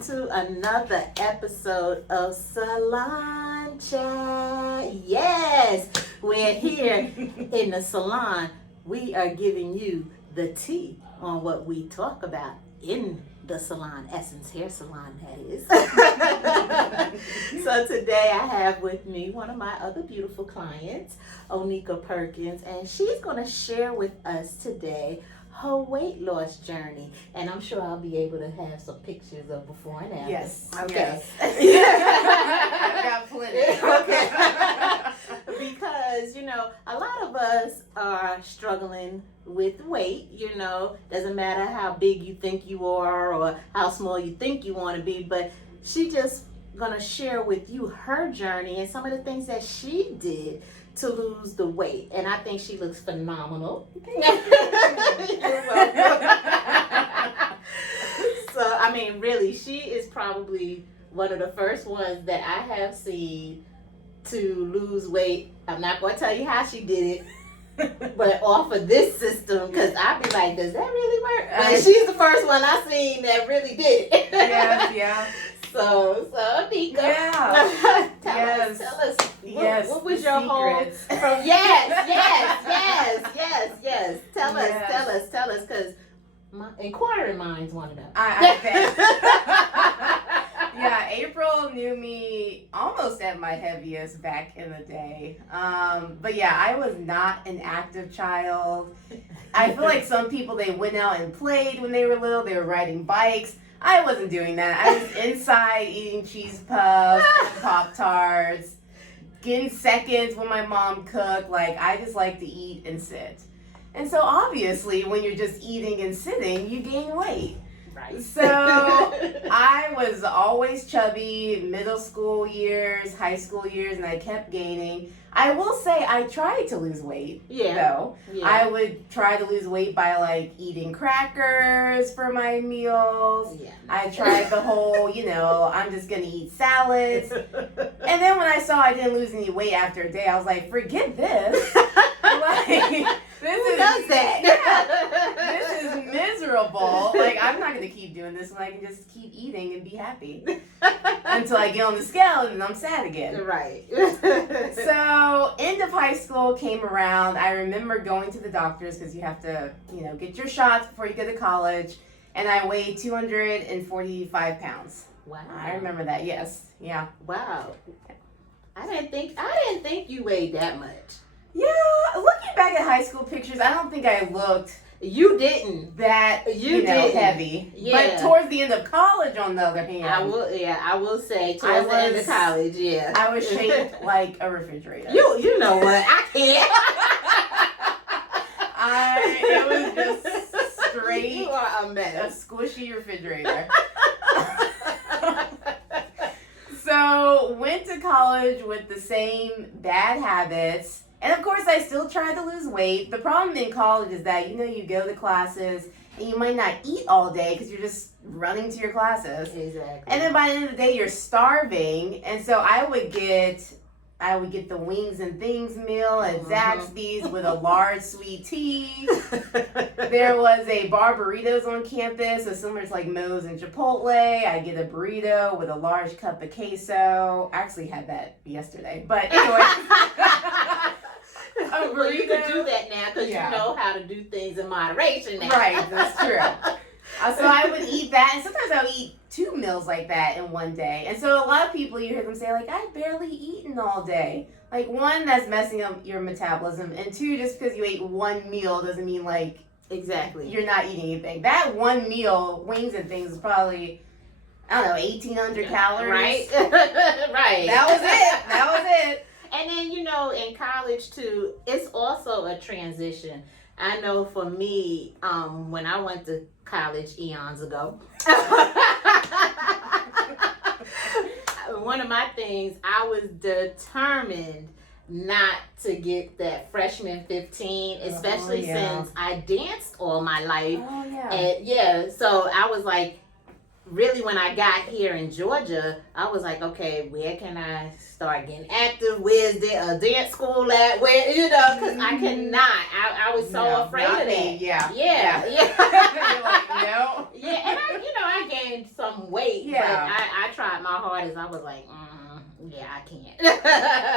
to another episode of Salon Chat. Yes, we're here in the salon. We are giving you the tea on what we talk about in the salon, Essence Hair Salon, that is. So today I have with me one of my other beautiful clients, Oneka Perkins, and she's going to share with us today her weight loss journey, and I'm sure I'll be able to have some pictures of before and after. Yes. Okay. Yes. I've got plenty. Okay. Because, a lot of us are struggling with weight. Doesn't matter how big you think you are or how small you think you want to be, but she just gonna share with you her journey and some of the things that she did to lose the weight, and I think she looks phenomenal. You're welcome. So, really, she is probably one of the first ones that I have seen to lose weight. I'm not going to tell you how she did it, but off of this system, because I'd be like, does that really work? But she's the first one I seen that really did it. Yeah. So Oneka, Yeah. tell us, what was your secrets. whole from? Yes. Tell us, because my inquiring minds want to know. I bet. Yeah, April knew me almost at my heaviest back in the day. But yeah, I was not an active child. I feel like some people, they went out and played when they were little. They were riding bikes. I wasn't doing that. I was inside eating cheese puffs, Pop-Tarts, getting seconds when my mom cooked. Like, I just like to eat and sit. And so obviously when you're just eating and sitting, you gain weight. Right. So I was always chubby, middle school years, high school years, and I kept gaining. I will say I tried to lose weight, though. Yeah. I would try to lose weight by eating crackers for my meals. Yeah. I tried the whole, I'm just going to eat salads. And then when I saw I didn't lose any weight after a day, I was like, forget this. Who does that? Yeah, this is miserable. I'm not going to keep doing this when I can just keep eating and be happy until I get on the scale and I'm sad again. Right. So, end of high school came around. I remember going to the doctors because you have to, get your shots before you go to college. And I weighed 245 pounds. Wow. I remember that. Yes. Yeah. Wow. I didn't think you weighed that much. Yeah, looking back at high school pictures, I don't think I looked. You didn't. That heavy. Yeah. But towards the end of college, on the other hand, I will say towards the end of college, yeah, I was shaped like a refrigerator. You know what? I can't. It was just straight. You are a mess. A squishy refrigerator. So went to college with the same bad habits. And of course, I still tried to lose weight. The problem in college is that, you go to classes and you might not eat all day because you're just running to your classes. Exactly. And then by the end of the day, you're starving. And so I would get the wings and things meal at Zaxby's with a large sweet tea. There was a bar burritos on campus, so similar to Moe's and Chipotle. I get a burrito with a large cup of queso. I actually had that yesterday, but anyway. Well, you can do that now because you know how to do things in moderation now. Right, that's true. So I would eat that, and sometimes I would eat 2 meals like that in one day. And so a lot of people, you hear them say, I've barely eaten all day. One, that's messing up your metabolism, and 2, just because you ate one meal doesn't mean, exactly, you're not eating anything. That one meal, wings and things, is probably, 1,800 calories. Right. Right. That was it. And then, in college, too, it's also a transition. I know for me, when I went to college eons ago, one of my things, I was determined not to get that freshman 15, especially since I danced all my life. Oh, yeah. And so I was like, really, when I got here in Georgia, I was like, okay, where can I start getting active? Where's the dance school at? Where, because I cannot. I was so afraid of that. Yeah. Yeah. You're like, no. Yeah, and I gained some weight. Yeah. But I tried my hardest. I was like, yeah, I can't.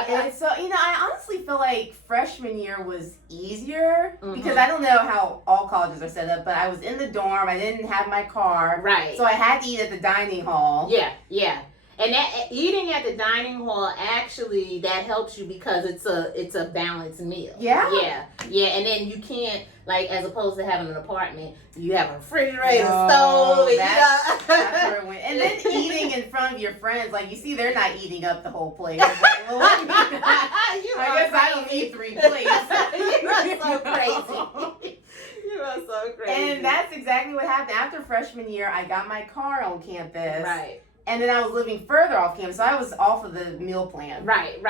And so, I honestly feel like freshman year was easier because Mhm. I don't know how all colleges are set up, but I was in the dorm. I didn't have my car. Right. So I had to eat at the dining hall. Yeah, yeah. And that eating at the dining hall, actually, that helps you because it's a balanced meal. Yeah? Yeah. And then you can't, like, as opposed to having an apartment, you have a refrigerator, No, stove, and that's where it went. And then eating in front of your friends, like, you see they're not eating up the whole plate. It's like, well, I guess I don't need 3 plates. You are so crazy. You are so crazy. And that's exactly what happened. After freshman year, I got my car on campus. Right. And then I was living further off campus, so I was off of the meal plan. Right.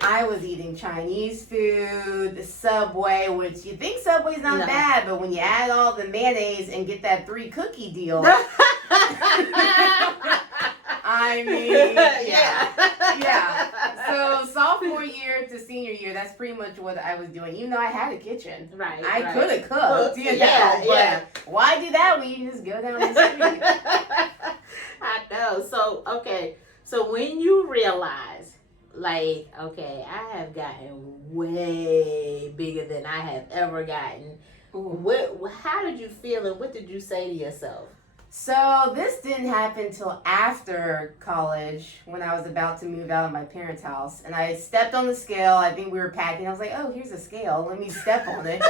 I was eating Chinese food, the Subway, which you think Subway's not No. bad, but when you add all the mayonnaise and get that 3 cookie deal, I mean, yeah. So sophomore year to senior year, that's pretty much what I was doing. Even though I had a kitchen, Right. I could have cooked, Yeah. But why do that when you can just go down the street? I know. So, okay. So when you realize, like, okay, I have gotten way bigger than I have ever gotten, how did you feel and what did you say to yourself? So this didn't happen till after college when I was about to move out of my parents' house. And I stepped on the scale. I think we were packing. I was like, oh, here's a scale. Let me step on it.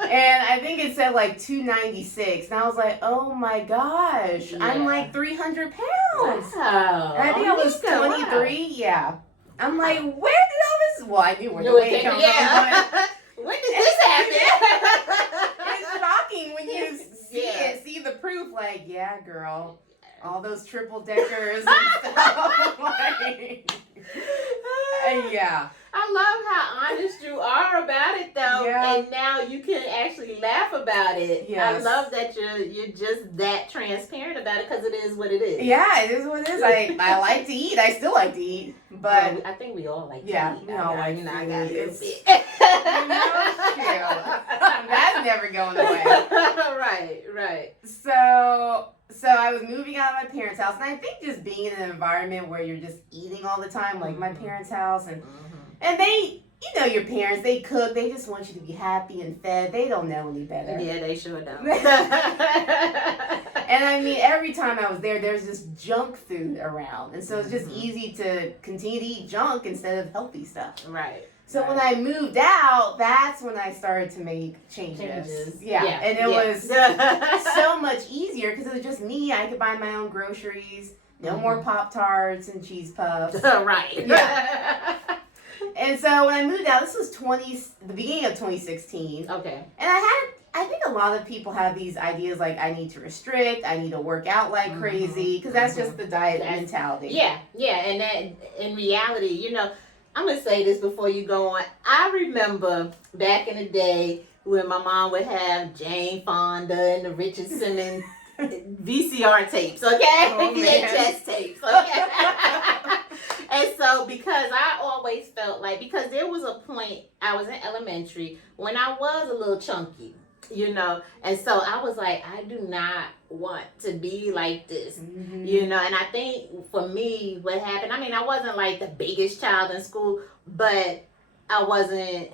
And I think it said like 296. And I was like, oh my gosh, I'm Yeah. like 300 pounds. Wow. And I think I was 23. Wow. Yeah. I'm like, where did all this? Well, I knew where the No, weight came from. But When did this happen? it's shocking when you see Yeah. it, see the proof. Like, yeah, girl, all those triple deckers and stuff. Like, yeah. I love how honest you are about it, though, Yeah. and now you can actually laugh about it. Yes. I love that you're just that transparent about it because it is what it is. Yeah, it is what it is. I like to eat. I still like to eat, but Well, I think we all like yeah, to eat. we all like I food. got a little It's- bit. That's never going away. Right. So I was moving out of my parents' house, and I think just being in an environment where you're just eating all the time, like my parents' house, and they, your parents, they cook, they just want you to be happy and fed. They don't know any better. Yeah, they sure don't. And I mean, every time I was there, there's this junk food around, and so it's just easy to continue to eat junk instead of healthy stuff. Right. So when I moved out, that's when I started to make changes. Yeah. And it was so much easier because it was just me. I could buy my own groceries. No more Pop-Tarts and cheese puffs. Right. Yeah. And so when I moved out, this was the beginning of 2016. Okay. And I think a lot of people have these ideas like, I need to restrict, I need to work out like crazy, because that's just the diet mentality. Yeah. And that, in reality, I'm going to say this before you go on. I remember back in the day when my mom would have Jane Fonda and the Richard Simmons VCR tapes, okay? Oh, VHS tapes, okay? And so, because I always felt like, because there was a point, I was in elementary, when I was a little chunky, and so I was like, I do not want to be like this, and I think for me, what happened, I mean, I wasn't like the biggest child in school, but I wasn't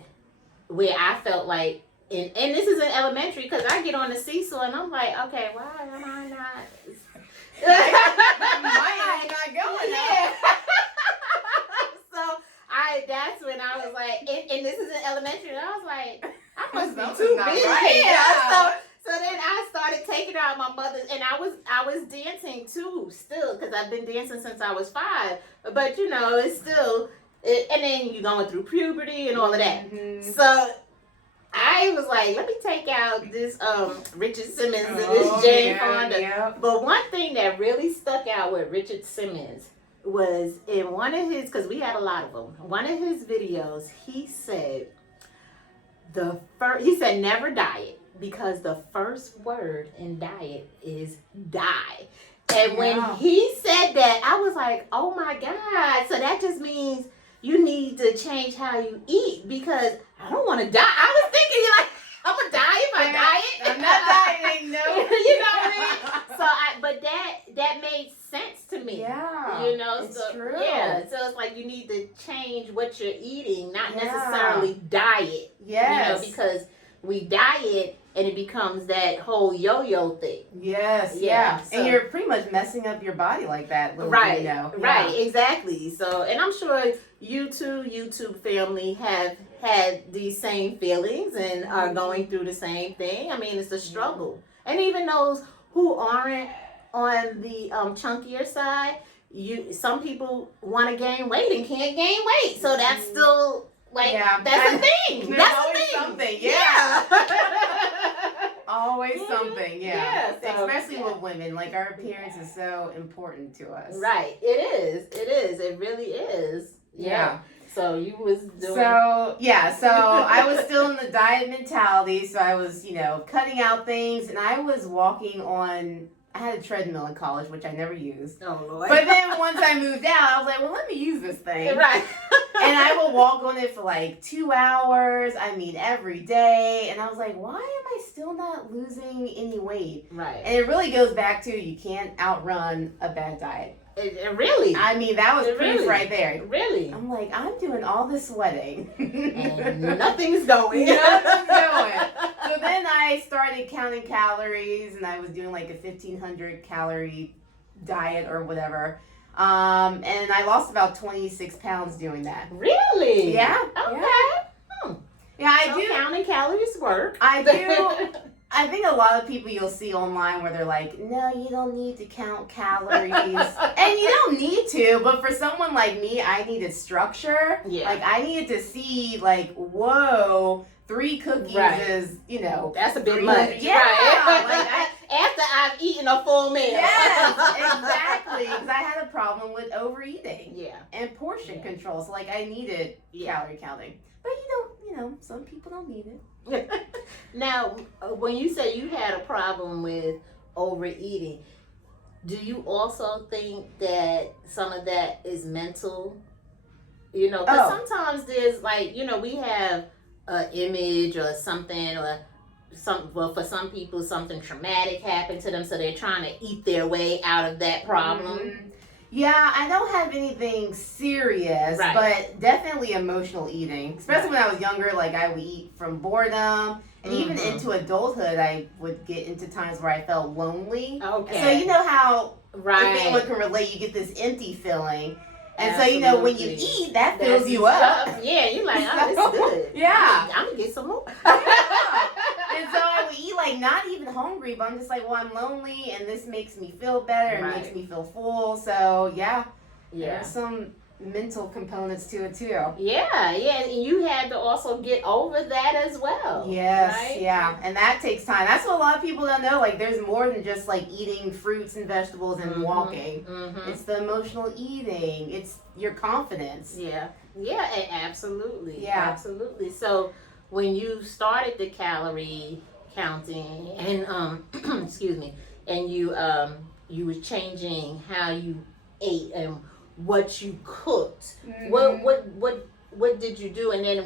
where I felt like, and this is in elementary, because I get on the seesaw and I'm like, okay, why am I not? Mine is not going yeah. So that's when I was like, and this is in elementary, and I was like, I must be Something's too not big. right. Yeah. So then I started taking out my mother's, and I was dancing too, still, because I've been dancing since I was 5. But it's still, and then you're going through puberty and all of that. So I was like, let me take out this Richard Simmons and this Jane Fonda. Yeah. But one thing that really stuck out with Richard Simmons was in one of his, because we had a lot of them, one of his videos, he said, never diet, because the first word in diet is die. And when he said that, I was like, oh my God. So that just means you need to change how you eat, because I don't want to die. I was thinking, like, I'm going to die if I diet. I'm not dieting. you know? You know what I mean? But that made sense to me. Yeah. You know, it's so true. yeah. So it's like you need to change what you're eating, not Yeah. necessarily diet. Yes. You know, because we diet and it becomes that whole yo-yo thing. Yes, Yeah, and you're pretty much messing up your body like that, little right? do you know. Right, exactly. So, and I'm sure you two YouTube family have had these same feelings and are going through the same thing. I mean, it's a struggle. And even those who aren't on the chunkier side, some people want to gain weight and can't gain weight. So that's still like that's a thing. That's a thing. Something. Yeah. Always something. Yeah. So, especially with women, like our appearance is so important to us. Right. It is. It is. It really is. Yeah. So you was doing. So I was still in the diet mentality. So I was, cutting out things, and I was walking on. I had a treadmill in college, which I never used. Oh Lord! But then once I moved out, I was like, well, let me use this thing. Right. And I would walk on it for like 2 hours. I mean, every day. And I was like, why am I still not losing any weight? Right. And it really goes back to you can't outrun a bad diet. It really. I mean, that was proof right there. Really. I'm like, I'm doing all this sweating. And nothing's going. Nothing's going. So then I started counting calories, and I was doing like a 1,500 calorie diet or whatever. And I lost about 26 pounds doing that. Really? Yeah. Okay. Yeah, I so do. Counting calories work. I do. I think a lot of people you'll see online where they're like, no, you don't need to count calories. And you don't need to, but for someone like me, I needed structure. Yeah. Like, I needed to see, like, whoa, 3 cookies is, that's a bit much. Yeah. Right. After I've eaten a full meal. Yes, exactly. Because I had a problem with overeating. Yeah. And portion control. So, like, I needed calorie counting. But some people don't need it. Now, when you say you had a problem with overeating, do you also think that some of that is mental? Because sometimes there's like, we have an image or something for some people something traumatic happened to them, so they're trying to eat their way out of that problem. Mm-hmm. Yeah, I don't have anything serious, but definitely emotional eating. Especially when I was younger, like I would eat from boredom. And even into adulthood, I would get into times where I felt lonely. Okay. And so you know how if anyone can relate, you get this empty feeling. And Absolutely. so, when you eat, that fills you up. Yeah, you're like, oh, this is good. Yeah. I'm going to get some more. And so I would eat, like, not even hungry, but I'm just like, well, I'm lonely, and this makes me feel better, and makes me feel full. So, there's some mental components to it, too. Yeah, and you had to also get over that as well. Yes, right? Yeah, and that takes time. That's what a lot of people don't know. Like, there's more than just, like, eating fruits and vegetables and walking. Mm-hmm. It's the emotional eating. It's your confidence. Yeah, absolutely. Yeah. Absolutely. So, when you started the calorie counting and, excuse me, and you were changing how you ate and what you cooked, what did you do? And then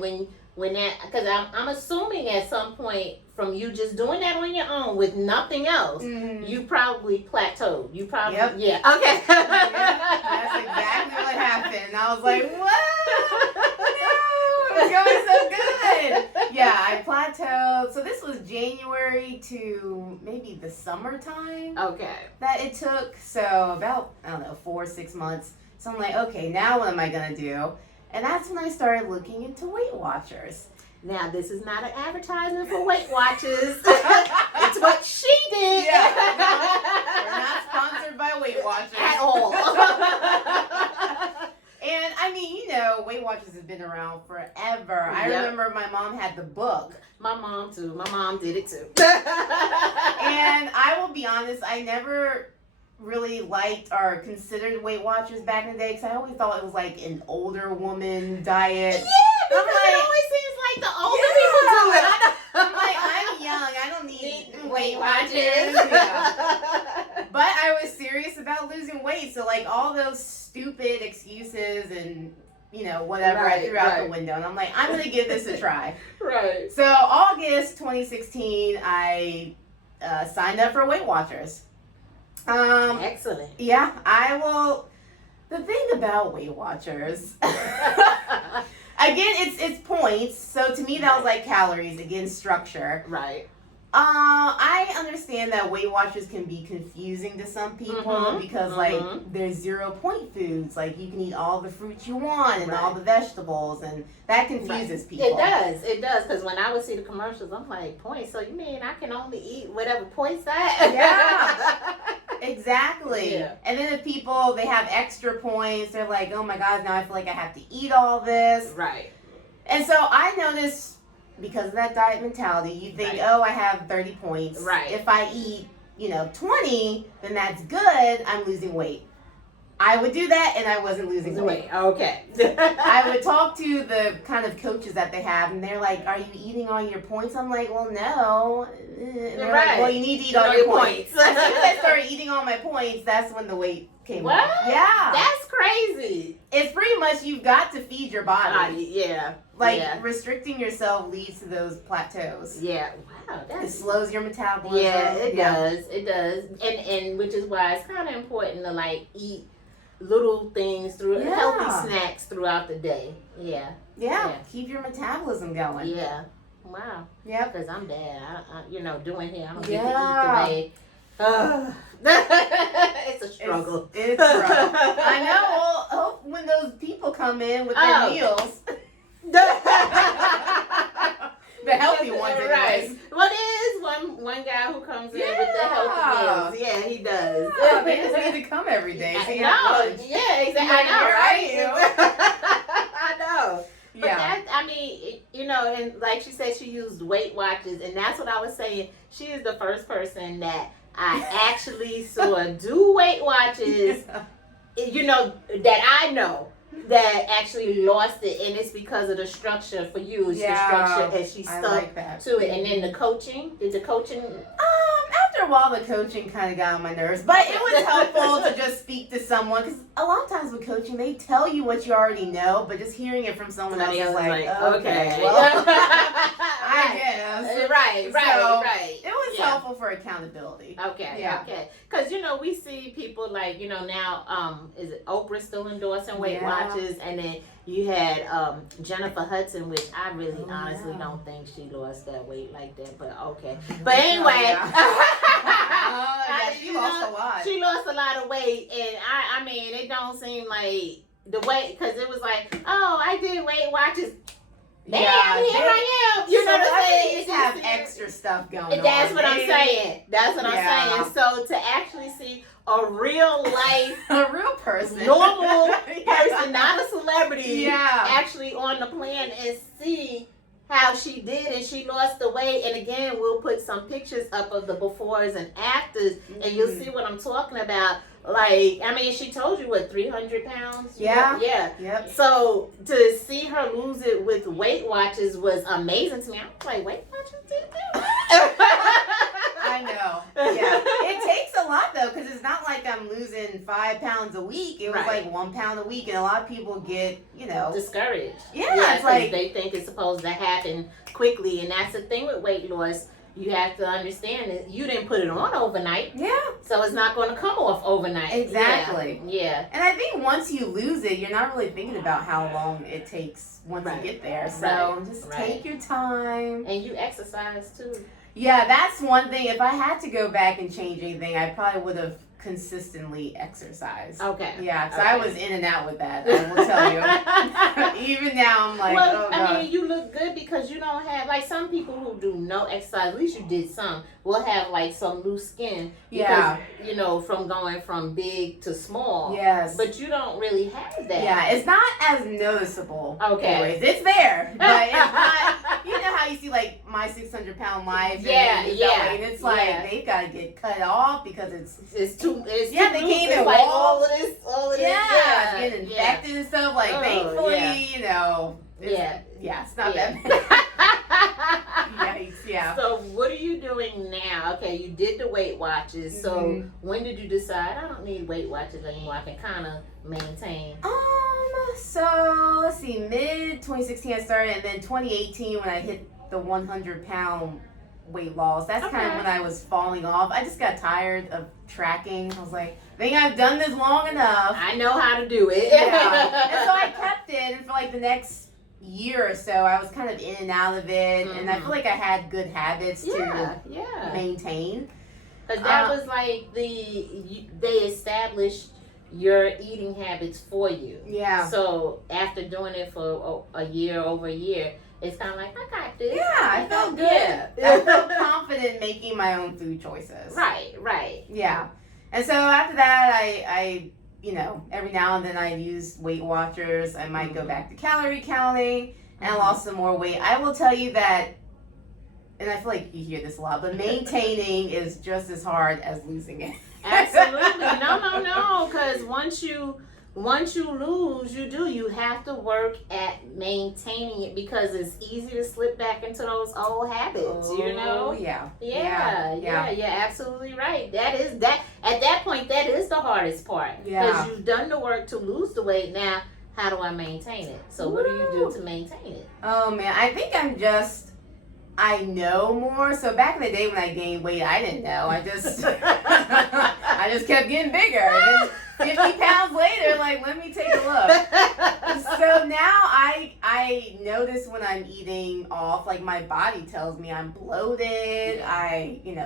when that, because I'm assuming at some point from you just doing that on your own with nothing else, you probably plateaued. You probably okay. That's exactly what happened. I was like, what? No, it was going so good. Yeah, I plateaued. So this was January to maybe the summertime. Okay. That it took. So about 4 or 6 months. So I'm like, okay, now what am I gonna do? And that's when I started looking into Weight Watchers. Now, this is not an advertisement for Weight Watchers. It's what she did. Yeah, we're not sponsored by Weight Watchers. At all. And I mean, Weight Watchers has been around forever. I remember my mom had the book. My mom too. My mom did it too. And I will be honest, I never really liked or considered Weight Watchers back in the day because I always thought it was like an older woman diet. Yeah, because it always seems like the older people do it. I'm like, I'm young. I don't need Weight Watchers. But I was serious about losing weight. So like all those stupid excuses and whatever I threw out the window. And I'm like, I'm going to give this a try. Right. So August 2016, I signed up for Weight Watchers. Excellent. Yeah, I will. The thing about Weight Watchers, again, it's points. So to me, that was like calories. Again, structure. Right. I understand that Weight Watchers can be confusing to some people because like there's 0 point foods. Like you can eat all the fruits you want and all the vegetables, and that confuses people. It does. Because when I would see the commercials, I'm like, points. So you mean I can only eat whatever points that? Yeah. Exactly. Yeah. And then if people, they have extra points, they're like, oh my God, now I feel like I have to eat all this. Right. And so I noticed, because of that diet mentality, you think, oh, I have 30 points. Right. If I eat, 20, then that's good. I'm losing weight. I would do that, and I wasn't losing weight. Okay. I would talk to the kind of coaches that they have, and they're like, are you eating all your points? I'm like, well, no. And they're like, well, you need to eat all your points. As soon as I started eating all my points, that's when the weight came up. Yeah. That's crazy. It's pretty much, you've got to feed your body. Yeah. Restricting yourself leads to those plateaus. Yeah. Wow. It slows your metabolism. Yeah, it does. It does. And which is why it's kind of important to like eat little things through healthy snacks throughout the day. Yeah. Keep your metabolism going. Yeah. Wow. Yeah. Because I'm bad. Doing here, I don't get to eat the way. It's a struggle. It's rough. I know. Well, when those people come in with their meals. The healthy ones, anyways. Right. Well, there is one guy who comes in with the healthy meals. Yeah, he does. They just need to come every day. So yeah, exactly. I know, right? I know. But and like she said, she used Weight Watchers, and that's what I was saying. She is the first person that I actually saw do Weight Watchers, that I know that actually lost it, and it's because of the structure for you. It's the structure, and she stuck to it. And then the coaching, after a while, the coaching kind of got on my nerves, but it was helpful to just speak to someone, because a lot of times with coaching, they tell you what you already know, but just hearing it from someone else is like, okay, well, I guess. Right. It was helpful for accountability. Okay. Because, we see people like, now, is it Oprah still endorsing Weight Watchers? And then you had Jennifer Hudson, which I really honestly don't think she lost that weight like that, but okay. But anyway. She lost a lot. She lost a lot of weight, and I mean, it don't seem like the weight, because it was like, oh, I did Weight Watchers. Damn, here I am. You know what I'm saying? They have extra stuff going on. That's what I'm saying. That's what I'm saying. So to actually see a real life, a real person, normal person, not a celebrity, actually on the plan, and see how she did, and she lost the weight. And again, we'll put some pictures up of the befores and afters, and you'll see what I'm talking about. Like, I mean, she told you, 300 pounds? Yeah. Yep. So to see her lose it with Weight Watchers was amazing to me. I was like, Weight Watchers did that? I know. Yeah. It takes a lot, though, because it's not like I'm losing 5 pounds a week. It was like 1 pound a week, and a lot of people get, discouraged. Yeah, it's like they think it's supposed to happen quickly, and that's the thing with weight loss. You have to understand that you didn't put it on overnight. Yeah. So it's not going to come off overnight. Exactly. Yeah. And I think once you lose it, you're not really thinking about how long it takes once you get there. So just take your time. And you exercise too. Yeah, that's one thing. If I had to go back and change anything, I probably would have consistently exercised. Okay. Yeah, because I was in and out with that, I will tell you. Even now, I'm like, oh, God. I mean, you look good because you don't have, like, some people who do no exercise, at least you did some, will have, like, some loose skin. Because, from going from big to small. Yes. But you don't really have that. Yeah, it's not as noticeable. Okay. Anyways, it's there. But it's not, you know how you see, like, My 600-Pound Life? And it's like, they've got to get cut off because it's too. They can't even like walk. All of this. It's getting infected and stuff. Like, thankfully, it's not that bad. Yikes, So what are you doing now? Okay, you did the Weight Watchers. So when did you decide, I don't need Weight Watchers anymore, I can kind of maintain? So let's see, mid 2016 I started, and then 2018 when I hit the 100-pound weight loss. That's kind of when I was falling off. I just got tired of tracking. I was like, I think I've done this long enough. I know how to do it. Yeah. And so I kept it, and for like the next year or so, I was kind of in and out of it, and I feel like I had good habits to maintain. Because that was like they established your eating habits for you. Yeah. So after doing it for over a year, it's kind of like, I got this. Yeah, I felt good. Yeah. I felt confident making my own food choices. Right. Yeah. And so after that, I every now and then I use Weight Watchers. I might go back to calorie counting, and I lost some more weight. I will tell you that, and I feel like you hear this a lot, but maintaining is just as hard as losing it. Absolutely. No. Because once you lose, you have to work at maintaining it, because it's easy to slip back into those old habits, Yeah, absolutely right. That is that. At that point, that is the hardest part. Yeah. Because you've done the work to lose the weight. Now, how do I maintain it? So what do you do to maintain it? Oh, man. I think I know more. So back in the day when I gained weight, I didn't know. I just I just kept getting bigger. And then 50 pounds later, like, let me take a look. So now I notice when I'm eating off, like, my body tells me I'm bloated.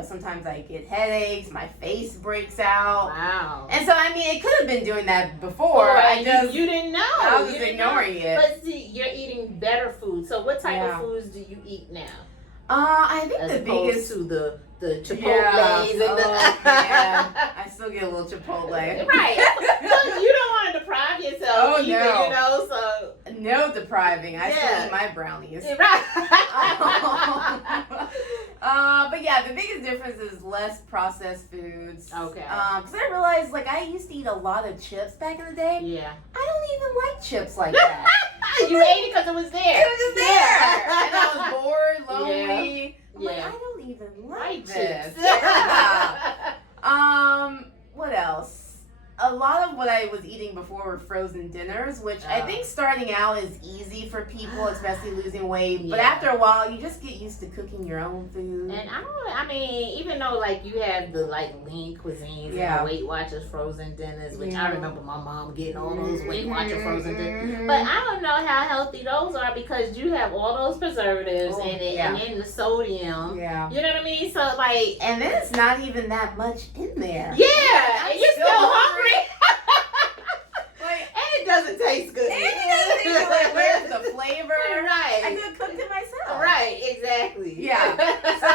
Sometimes I get headaches. My face breaks out. Wow. And so, I mean, it could have been doing that before. You didn't know. I was just ignoring it. But see, you're eating better food. So what type of foods do you eat now? I think As the opposed biggest to the Chipotle's and I still get a little Chipotle. Right. So you don't want to deprive yourself either, no. So no depriving. I still eat my brownies. Right. But yeah, the biggest difference is less processed foods. Okay. Because I realized, like, I used to eat a lot of chips back in the day. Yeah. I don't even like chips like that. You ate it because it was there. It was just there. And I was bored, lonely. Yeah. I'm like, I don't even like chips. this. Yeah. What else? A lot of what I was eating before were frozen dinners, which I think starting out is easy for people, especially losing weight. But after a while, you just get used to cooking your own food. And even though, like, you have the, like, lean cuisines and the Weight Watchers frozen dinners, which I remember my mom getting all those Weight Watcher frozen dinners. But I don't know how healthy those are, because you have all those preservatives in it, and then the sodium. Yeah. You know what I mean? So, like... And then it's not even that much in there. Yeah! And you're still hungry. Like, and it doesn't taste good. Like, where's the flavor? Right. I could have cooked it myself. Right, exactly. Yeah. So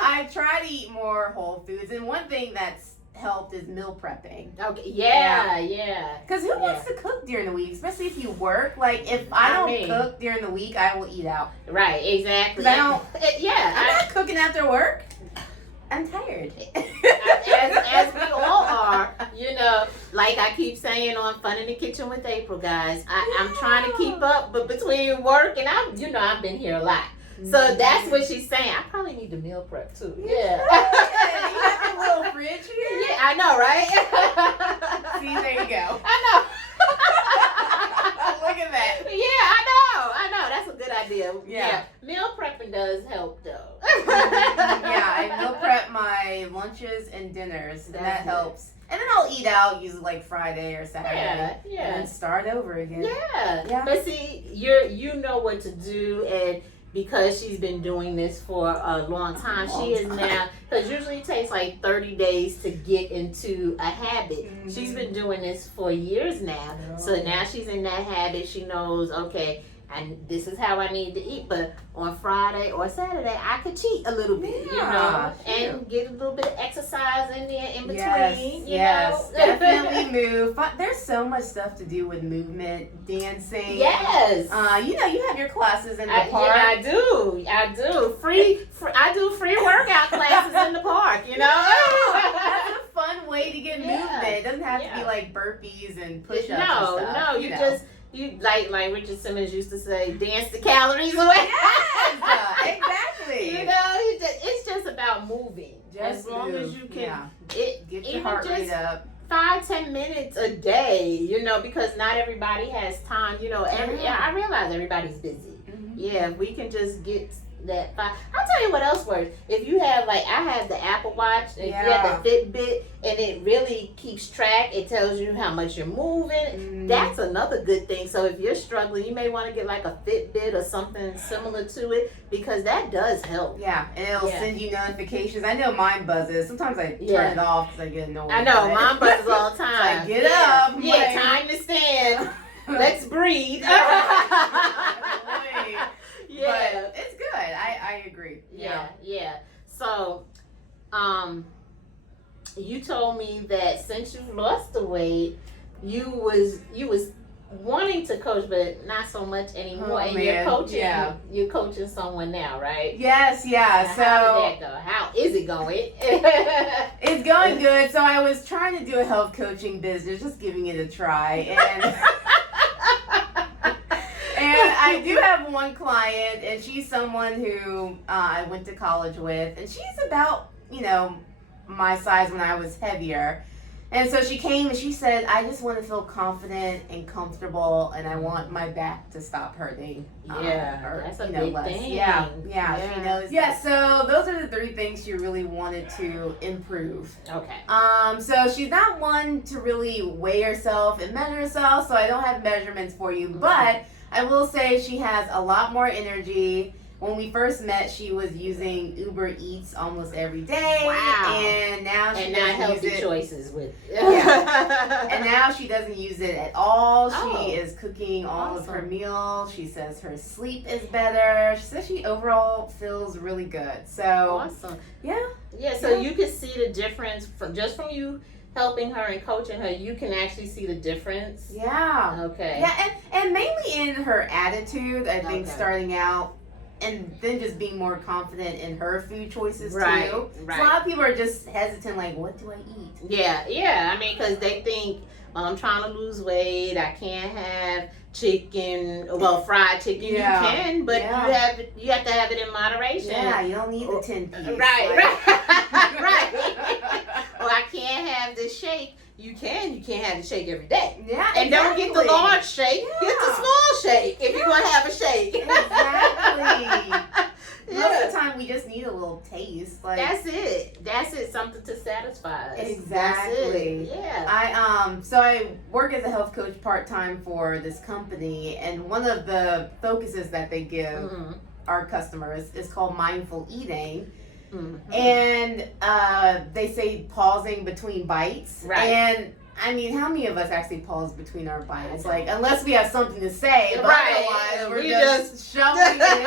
I try to eat more whole foods, and one thing that's helped is meal prepping. Okay. Yeah. Because who wants to cook during the week, especially if you work? Like, if I don't cook during the week, I will eat out. Right, exactly. I don't. I'm not cooking after work. I'm tired. as we all are, like I keep saying on Fun in the Kitchen with April, guys. I'm trying to keep up, but between work and I've been here a lot. So that's what she's saying. I probably need to meal prep too. Yeah. You have a little fridge here? Yeah, I know, right? See, there you go. I know. Look at that. Yeah, I know. That's a good idea. Yeah. Meal prepping does help, though. I meal prep my lunches and dinners, and that helps. And then I'll eat out usually like Friday or Saturday. Yeah. And then start over again. Yeah. But see, you know what to do, and because she's been doing this for a long time, she is now, because usually it takes like 30 days to get into a habit. She's been doing this for years now. So now she's in that habit. She knows, okay, and this is how I need to eat. But on Friday or Saturday, I could cheat a little bit, and get a little bit of exercise in there in between. Yes, definitely move. There's so much stuff to do with movement, dancing. Yes. You have your classes in the park. Yeah, I do. I do free workout classes in the park. That's a fun way to get movement. It doesn't have to be like burpees and push-ups. No. You like Richard Simmons used to say, dance the calories away. Yes, exactly. It's just about moving. As long as you can get your heart rate up. 5-10 minutes a day, because not everybody has time. I realize everybody's busy. Yeah, if we can just get that 5. I'll tell you what else works. If you have I have the Apple Watch, if you have the Fitbit, and it really keeps track, it tells you how much you're moving. That's another good thing. So if you're struggling, you may want to get like a Fitbit or something similar to it, because that does help. Yeah, and it'll send you notifications. I know mine buzzes. Sometimes I turn it off because I get annoyed. I know, mine buzzes all the time. Like, get up. Yeah, time to stand. Let's breathe. But it's good. I agree. Yeah. So, you told me that since you've lost the weight, you was wanting to coach, but not so much anymore. And you're coaching. You're coaching someone now, right? Yes. Yeah. Now, so how did that go? How is it going? It's going good. So I was trying to do a health coaching business, just giving it a try, and. And I do have one client, and she's someone who I went to college with, and she's about, my size when I was heavier. And so she came and she said, I just want to feel confident and comfortable, and I want my back to stop hurting. That's a big thing. Yeah, she knows. Yeah, so those are the 3 things she really wanted to improve. Okay. So she's not one to really weigh herself and measure herself, so I don't have measurements for you, but I will say she has a lot more energy. When we first met, she was using Uber Eats almost every day. Wow. And now she doesn't healthy use it. Choices with. And now she doesn't use it at all. Oh. She is cooking all of her meals. She says her sleep is better. She says she overall feels really good. So awesome. Yeah. So you can see the difference from you helping her and coaching her. You can actually see the difference. Yeah. Okay. Yeah, and mainly in her attitude, I think, starting out, and then just being more confident in her food choices too. Right. So a lot of people are just hesitant, like, what do I eat? Yeah. I mean, because they think, well, I'm trying to lose weight. I can't have chicken. Well, fried chicken you can, but you have to have it in moderation. Yeah, you don't need the 10 piece. Right. Well, I can't have the shake. You can't have the shake every day. Yeah, and don't get the large shake. Get the small shake if you're gonna have a shake. Exactly. Most of the time, we just need a little taste. Like that's it. Something to satisfy us. Exactly. Yeah. So I work as a health coach part-time for this company, and one of the focuses that they give our customers is called mindful eating. And they say pausing between bites. Right. And I mean, how many of us actually pause between our bites? Like, unless we have something to say, but otherwise we're just shoveling it in.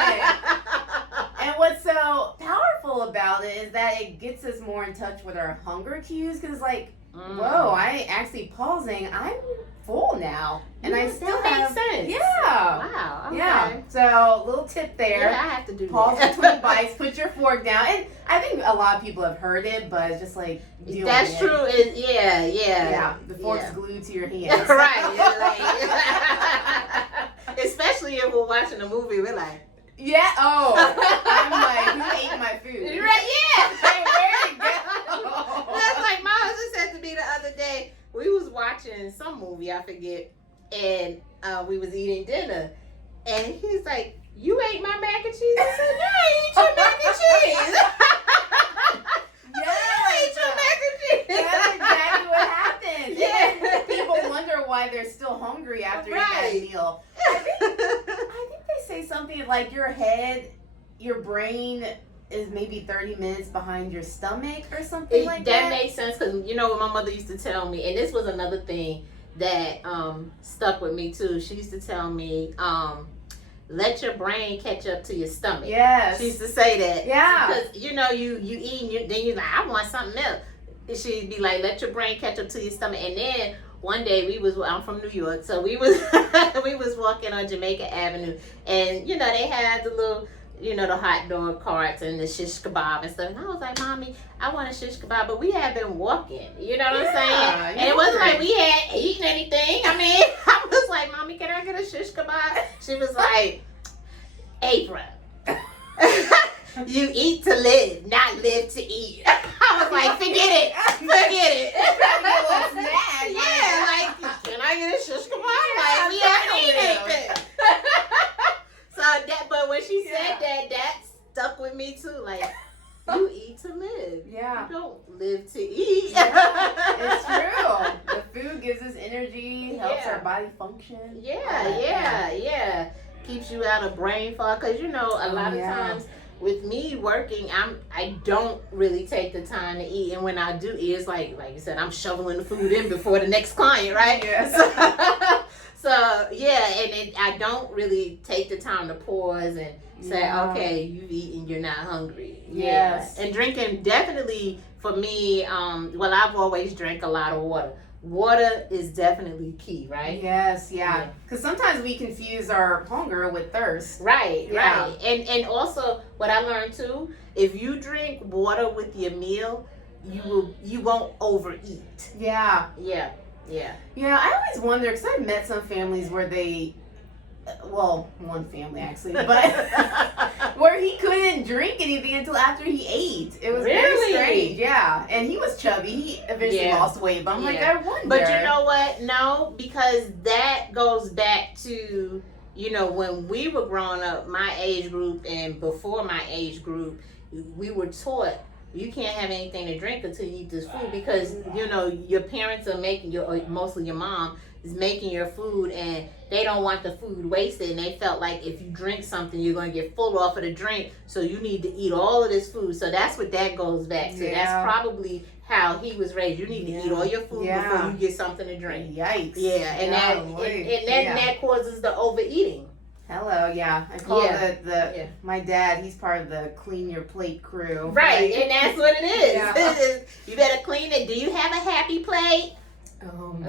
And what's so powerful about it is that it gets us more in touch with our hunger cues, because like, whoa, I actually pausing. I'm full now, and I still makes sense. Yeah. Wow. Okay. Yeah. So little tip there. Yeah, I have to do pause that. between bites. Put your fork down, and I think a lot of people have heard it, but it's just like that's true. Yeah. The fork's glued to your hands. Right. Especially if we're watching a movie, we're like. Yeah. Oh, I'm like, who ate my food? Right. Yeah. Like, where'd it go? That's like my husband said to me the other day. We was watching some movie, I forget, and we was eating dinner, and he's like, "You ate my mac and cheese?" I said, "No, I ate your mac and cheese." Yeah, ate your mac and cheese. That's exactly what happened. Yeah. People wonder why they're still hungry after eating that meal. I think they say something like your brain is maybe 30 minutes behind your stomach or something like that. That makes sense, because you know what my mother used to tell me, and this was another thing that stuck with me too. She used to tell me, let your brain catch up to your stomach. Yes. She used to say that. Yeah. Because you eat, and then you're like, I want something else. And she'd be like, let your brain catch up to your stomach. And then one day I'm from New York, so we was walking on Jamaica Avenue, and they had the little, the hot dog carts and the shish kebab and stuff. And I was like, Mommy, I want a shish kebab, but we had been walking. You know what I'm saying? And it wasn't like we had eaten anything. I mean, I was like, Mommy, can I get a shish kebab? She was like, April, you eat to live, not live to eat. I was like, forget it. Yeah, like, can I get a shish kebab? Like, we haven't eaten anything. So but when she said that stuck with me too. Like, you eat to live. Yeah. You don't live to eat. Yeah, it's true. The food gives us energy, helps Yeah. our body function. Yeah. Keeps you out of brain fog. Because, you know, a lot of times with me working, I don't really take the time to eat. And when I do eat, it's like you said, I'm shoveling the food in before the next client, right? Yeah. So I don't really take the time to pause and say, okay, you've eaten, you're not hungry. Yes. Yeah. And drinking, definitely for me, well, I've always drank a lot of water. Water is definitely key, right? Yes, yeah. Because sometimes we confuse our hunger with thirst. Right. And also, what I learned too, if you drink water with your meal, you won't overeat. Yeah. Yeah. I always wonder, because I've met some families where they, well, one family actually, but where he couldn't drink anything until after he ate. It was very strange. Yeah. And he was chubby. He eventually lost weight, but I'm like, I wonder. But you know what? No, because that goes back to, you know, when we were growing up, my age group and before my age group, we were taught you can't have anything to drink until you eat this food, because, you know, your parents are making mostly your mom is making your food, and they don't want the food wasted, and they felt like if you drink something, you're going to get full off of the drink, so you need to eat all of this food. So that's what that goes back to. That's probably how he was raised. You need to eat all your food before you get something to drink. Yikes. Yeah, and that causes the overeating. Hello, I call it my dad, he's part of the clean your plate crew. Right, and that's what it is. You better clean it. Do you have a happy plate?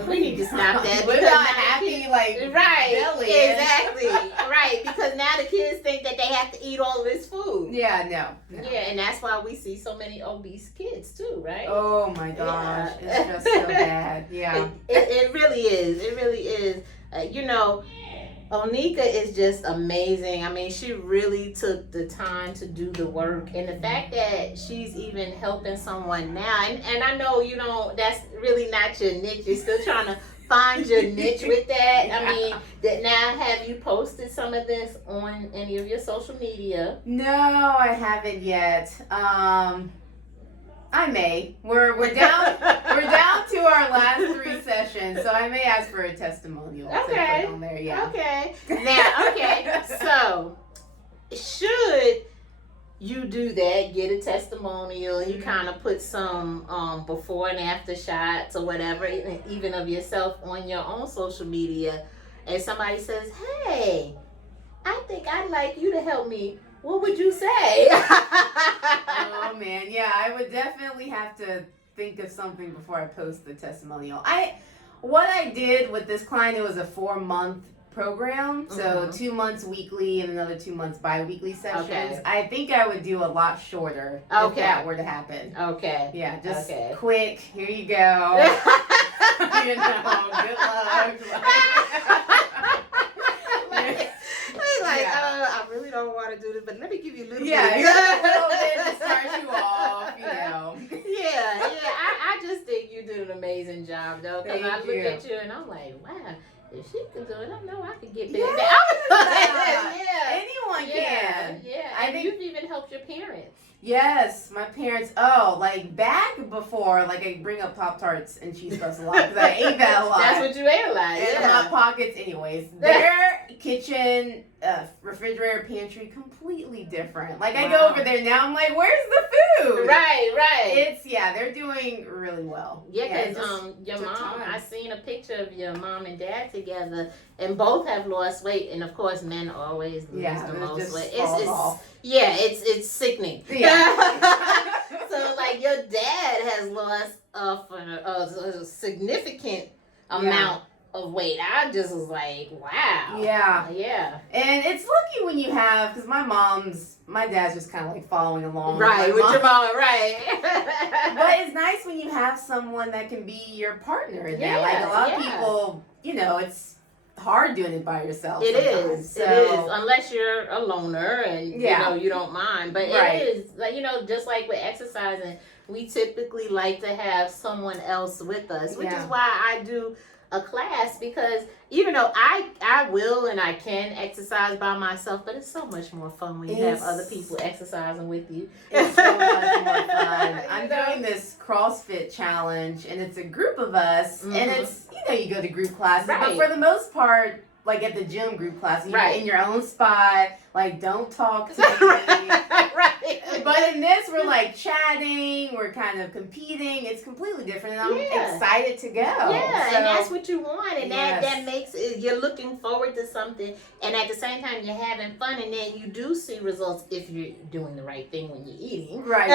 We need to stop that. What about happy, belly? Exactly. Right, because now the kids think that they have to eat all of this food. Yeah, no. Yeah, and that's why we see so many obese kids too, right? Oh my gosh, it's just so bad. Yeah. It really is. It really is. You know, Oneka is just amazing. I mean, she really took the time to do the work, and the fact that she's even helping someone now, and I know you don't, that's really not your niche. You're still trying to find your niche with that. I mean, now have you posted some of this on any of your social media? No, I haven't yet. I may. We're down to our last 3 sessions, so I may ask for a testimonial. Okay. On there, yeah. Okay. Now, so should you do that, get a testimonial, you kind of put some before and after shots or whatever, even of yourself on your own social media, and somebody says, hey, I think I'd like you to help me. What would you say? Oh man, yeah, I would definitely have to think of something before I post the testimonial. What I did with this client, it was a 4-month program, so 2 months weekly and another 2 months bi-weekly sessions. Okay. I think I would do a lot shorter if that were to happen. Okay. Yeah, just quick. Here you go. You know, good luck. I really don't want to do this, but let me give you a little bit. A little bit to start you off, you know. I just think you did an amazing job, though, because I look at you and I'm like, wow, if she can do it, I know I can get better. Anyone can. Yeah, I think you've even helped your parents. Yes, my parents. Like back before, I bring up Pop-Tarts and cheese puffs a lot because I ate that a lot. That's what you ate a lot. And Hot Pockets, anyways. Their kitchen, refrigerator, pantry, completely different. I go over there now, I'm like, where's the food? Right. They're doing really well. Yeah, because your mom, I seen a picture of your mom and dad together, and both have lost weight, and of course, men always lose the most weight. It's sickening. Yeah. So your dad has lost a significant amount of weight. I just was like, wow. Yeah. And it's lucky when you have, because my dad's just kind of following along. Right, with your mom, right. But it's nice when you have someone that can be your partner in that. A lot of people, it's hard doing it by yourself. It is. Unless you're a loner and you don't mind. But it is just like with exercising, we typically like to have someone else with us, which is why I do a class, because even though I will and I can exercise by myself, but it's so much more fun when you have other people exercising with you. It's so much more fun. I'm doing this CrossFit challenge, and it's a group of us, and it's, you go to group classes, but for the most part, like at the gym group class, you're in your own spot, like don't talk to me. But in this, we're like chatting, we're kind of competing. It's completely different, and I'm excited to go. Yeah, and that's what you want, and that makes it, you're looking forward to something, and at the same time you're having fun, and then you do see results if you're doing the right thing when you're eating. Right.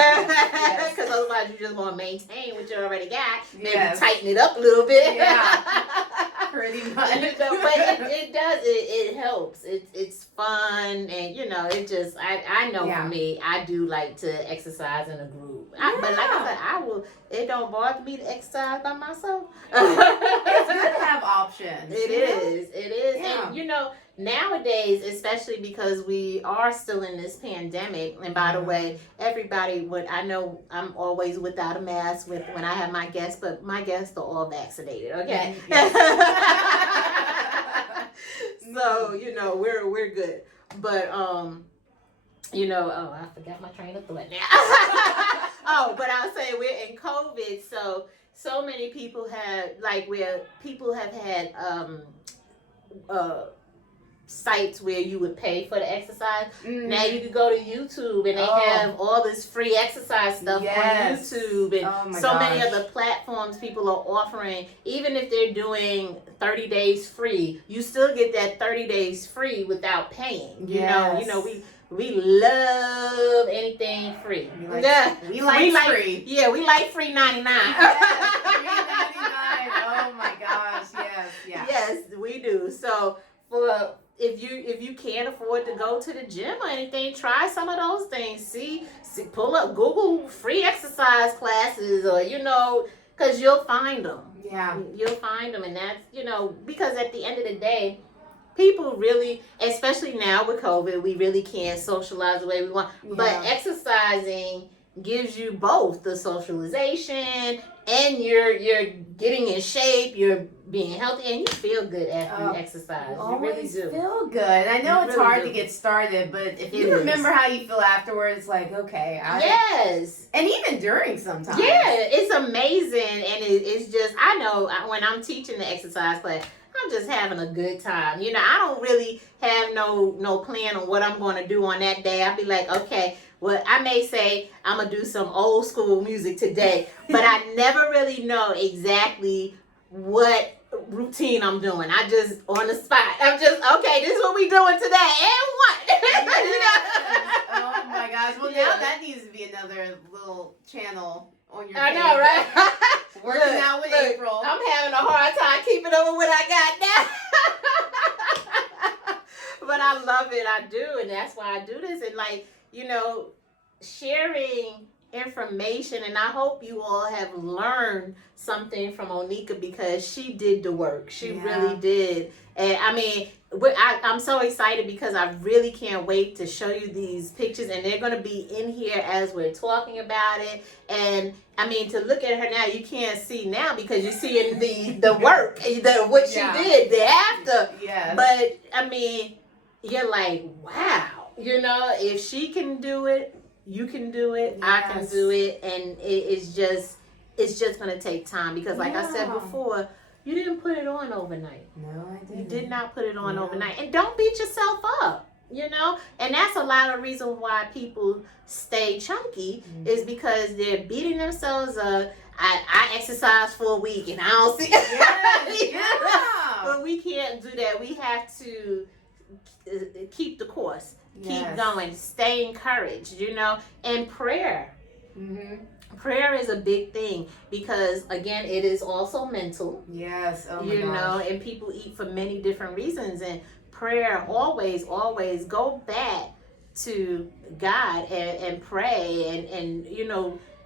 Because otherwise you just want to maintain what you already got, maybe tighten it up a little bit. Yeah. Pretty much. But it does. It helps. It's fun, and it just. I know for me, I do like to exercise in a group. But like I said, I will. It don't bother me to exercise by myself. It's good to have options. It is, and nowadays, especially because we are still in this pandemic. And by the way, everybody I know I'm always without a mask when I have my guests, but my guests are all vaccinated. Okay. So we're good. But oh, I forgot my train of thought now. But I'll say we're in COVID, so many people have had sites where you would pay for the exercise. Now you can go to YouTube, and they have all this free exercise stuff on YouTube, and many other platforms people are offering. Even if they're doing 30 days free, you still get that 30 days free without paying. We love anything free. We like free. Yeah, we like free 99. Yes, free 99. Oh my gosh, yes. Yes, we do. So if you can't afford to go to the gym or anything, try some of those things. See, pull up Google free exercise classes, or because you'll find them. Yeah, you'll find them, and that's because at the end of the day, people really, especially now with COVID, we really can't socialize the way we want. Yeah. But exercising gives you both the socialization, and you're getting in shape, you're being healthy, and you feel good after you exercise. You really do. Feel good. I know it's really hard to get started, but if you remember how you feel afterwards, like, okay. Yes. And even during sometimes. Yeah, it's amazing, and it's just, I know when I'm teaching the exercise class, I'm just having a good time. I don't really have no plan on what I'm going to do on that day. I'll be like, okay, well, I may say I'm going to do some old school music today, but I never really know exactly what routine I'm doing. I just, on the spot, I'm just, okay, this is what we doing today, and what? Oh my gosh. Well, now that needs to be another little channel on your I know, right? Working out with April. I'm having a hard time keeping up with what I got now. But I love it. I do. And that's why I do this. And sharing information. And I hope you all have learned something from Oneka, because she did the work. She really did. And I mean, I'm so excited because I really can't wait to show you these pictures, and they're going to be in here as we're talking about it. And I mean, to look at her now, you can't see now because you're seeing the work, what she did, the after. Yes. But I mean, you're like, wow, if she can do it, you can do it. I can do it, and it's just going to take time, because like I said before, you didn't put it on overnight. No, I didn't. You did not put it on overnight. And don't beat yourself up, And that's a lot of reason why people stay chunky, is because they're beating themselves up. I exercise for a week and I don't see But we can't do that. We have to keep the course. Keep going. Stay encouraged, And prayer. Prayer is a big thing, because again, it is also mental. Yes. Oh my gosh. And people eat for many different reasons, and prayer, always go back to God and pray and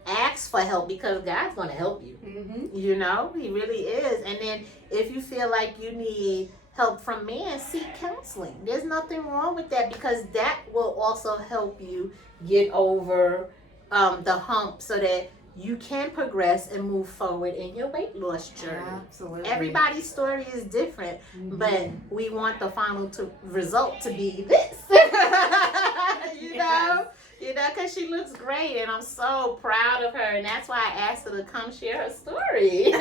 ask for help, because God's going to help you. He really is. And then if you feel like you need help from man, seek counseling. There's nothing wrong with that, because that will also help you get over the hump, so that you can progress and move forward in your weight loss journey. Absolutely. Everybody's story is different, but we want the final result to be this. You know, because she looks great, and I'm so proud of her, and that's why I asked her to come share her story.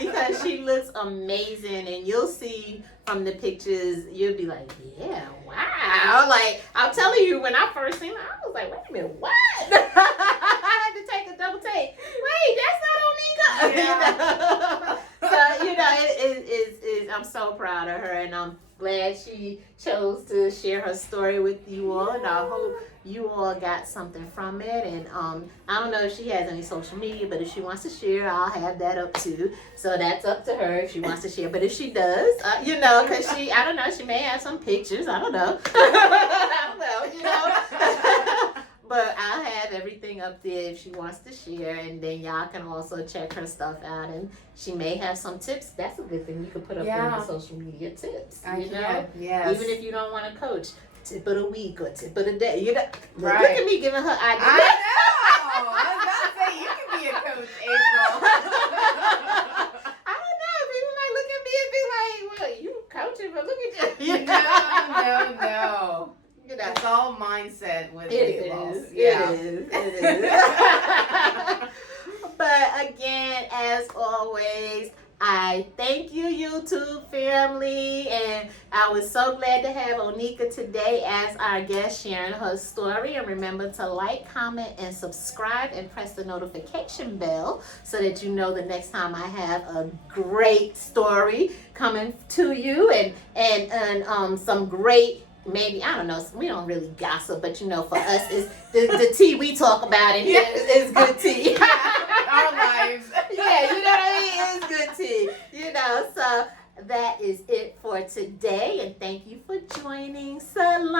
Because she looks amazing, and you'll see from the pictures, you'll be like, yeah, wow. Like, I'm telling you, when I first seen her, I was like, wait a minute, what? I had to take a double take. Wait, that's not Oneka. Yeah. So, you know, I'm so proud of her, and I'm glad she chose to share her story with you all, and I hope you all got something from it. And I don't know if she has any social media, but if she wants to share, I'll have that up too. So that's up to her if she wants to share. But if she does, you know, because I don't know, she may have some pictures. I don't know. I don't know, you know. But I'll have everything up there if she wants to share, and then y'all can also check her stuff out, and she may have some tips. That's a good thing you can put up there in the social media tips. You know, yes. Even if you don't want to coach, tip of the week or tip of the day. You know, right. Look at me giving her ideas. I know. I was about to say you can be a coach, April. I don't know. People might look at me and be like, "Well, you coaching, but look at you." No. You know, it's all mindset with weight loss. It is. But again, as always, I thank you, YouTube family, and I was so glad to have Oneka today as our guest sharing her story. And remember to like, comment, and subscribe, and press the notification bell so that you know the next time I have a great story coming to you, and some great. Maybe, I don't know, we don't really gossip, but you know, for us, it's the tea we talk about in here is good tea. Our lives. Yeah, you know what I mean? It's good tea. You know, so that is it for today, and thank you for joining Salon.